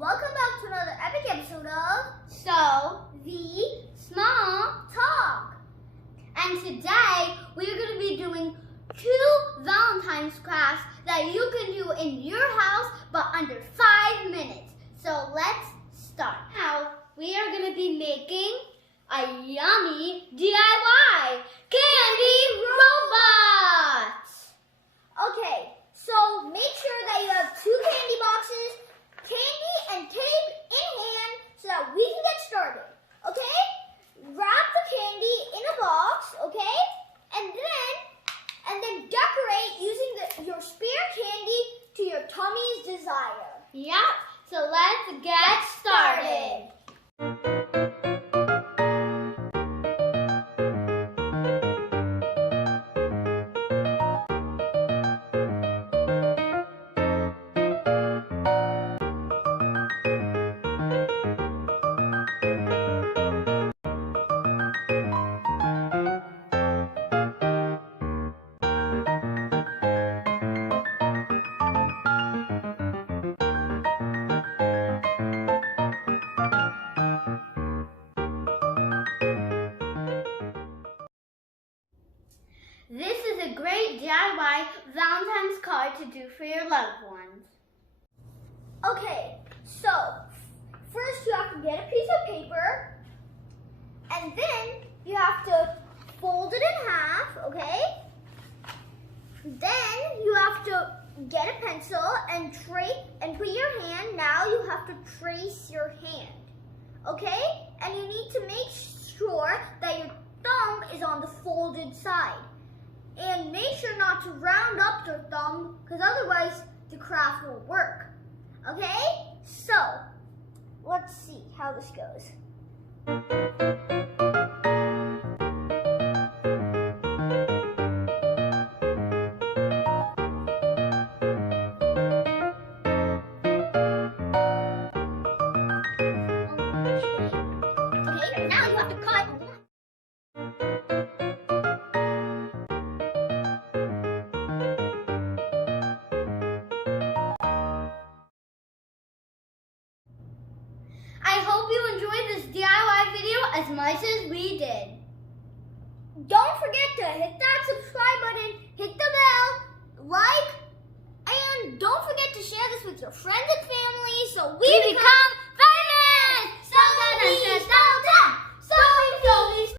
welcome back to another epic episode of SoVi Small Talk. And today we're going to be doing 2 Valentine's crafts that you can do in your house but under 5 minutes. So let's start. Now we are going to be making a yummy D.I.Y. candy robot. Okay, so make sure that you have 2 candy boxes, candy and tape in hand so that we can get started. Okay? Wrap the candy in a box, okay? And then decorate using your spare candy to your tummy's desire. Yep, so let's get started. This is a great DIY Valentine's card to do for your loved ones. Okay, so first you have to get a piece of paper and then you have to fold it in half, okay? Then you have to get a pencil and put your hand. Now you have to trace your hand, okay? And you need to make sure that your thumb is on the folded side. And make sure not to round up your thumb because otherwise the craft won't work. Okay? So, let's see how this goes. Okay, now you have to cut. I hope you enjoyed this DIY video as much as we did. Don't forget to hit that subscribe button, hit the bell, like, and don't forget to share this with your friends and family so we become famous! So